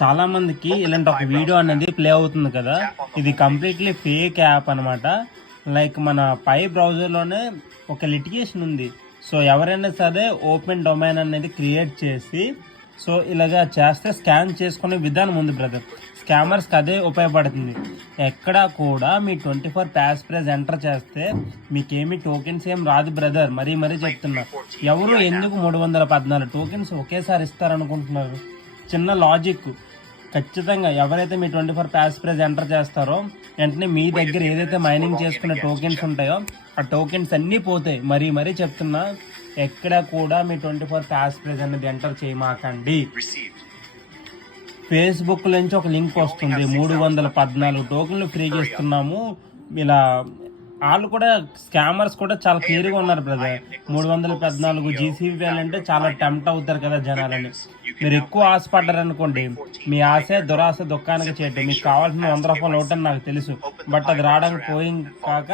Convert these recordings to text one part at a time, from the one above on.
చాలా మందికి ఇలాంటి ఒక వీడియో అనేది ప్లే అవుతుంది కదా, ఇది కంప్లీట్లీ ఫేక్ యాప్ అనమాట. లైక్ మన పై బ్రౌజర్లోనే ఒక లిటిగేషన్ ఉంది. సో ఎవరైనా సరే ఓపెన్ డొమైన్ అనేది క్రియేట్ చేసి సో ఇలాగా చేస్తే స్కామ్ చేసుకునే విధానం ఉంది బ్రదర్. స్కామర్స్కి అదే ఉపయోగపడుతుంది. ఎక్కడ కూడా మీ 24 ప్యాస్ ప్రైజ్ ఎంటర్ చేస్తే మీకేమి టోకెన్స్ ఏం రాదు బ్రదర్. మరీ చెప్తున్నా, ఎవరు ఎందుకు 314 టోకెన్స్ ఒకేసారి ఇస్తారనుకుంటున్నారు? చిన్న లాజిక్. ఖచ్చితంగా ఎవరైతే మీ 24 ప్యాస్ ప్రైజ్ ఎంటర్ చేస్తారో వెంటనే మీ దగ్గర ఏదైతే మైనింగ్ చేసుకునే టోకెన్స్ ఉంటాయో ఆ టోకెన్స్ అన్నీ పోతాయి. మరీ చెప్తున్నా, ఎక్కడ కూడా మీ 24 ప్యాస్ ప్రైజ్ అనేది ఎంటర్ చేయమాకండి. ఫేస్బుక్ నుంచి ఒక లింక్ వస్తుంది, 314 టోకెన్లు ఫ్రీగా ఇస్తున్నాము. ఇలా వాళ్ళు కూడా స్కామర్స్ కూడా చాలా క్లియర్గా ఉన్నారు బ్రదర్. 314 జీసీబీ అంటే చాలా టెంప్ట్ అవుతారు కదా జనాలని. మీరు ఎక్కువ ఆశపడ్డారనుకోండి, మీ ఆశ దురాశ దుఃఖానికి చేయటం. మీకు కావాల్సిన 100 రూపాయలు ఒకటని నాకు తెలుసు, బట్ అది రావడానికి పోయింగ్ కాక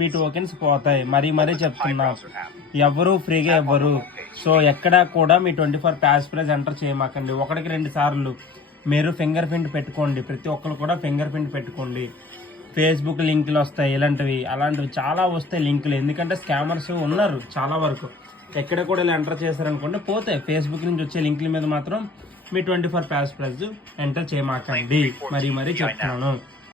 మీ టోకెన్స్ పోతాయి. మరీ చెప్తున్నా, ఎవరు ఫ్రీగా ఇవ్వరు. సో ఎక్కడా కూడా మీ 24 ప్యాస్ ప్రైజ్ ఎంటర్ చేయమాకండి. 1కి 2 సార్లు మీరు ఫింగర్ ప్రింట్ పెట్టుకోండి. ప్రతి ఒక్కరు కూడా ఫింగర్ ప్రింట్ పెట్టుకోండి. ఫేస్బుక్ లింకులు వస్తాయి, అలాంటివి చాలా వస్తాయి లింకులు. ఎందుకంటే స్కామర్స్ ఉన్నారు చాలా వరకు. ఎక్కడ కూడా ఇలా ఎంటర్ చేశారనుకోండి పోతాయి. ఫేస్బుక్ నుంచి వచ్చే లింకుల మీద మాత్రం మీ 24 ప్యాస్ ప్రైజ్ ఎంటర్ చేయమాకండి. మరీ చెప్తున్నాను.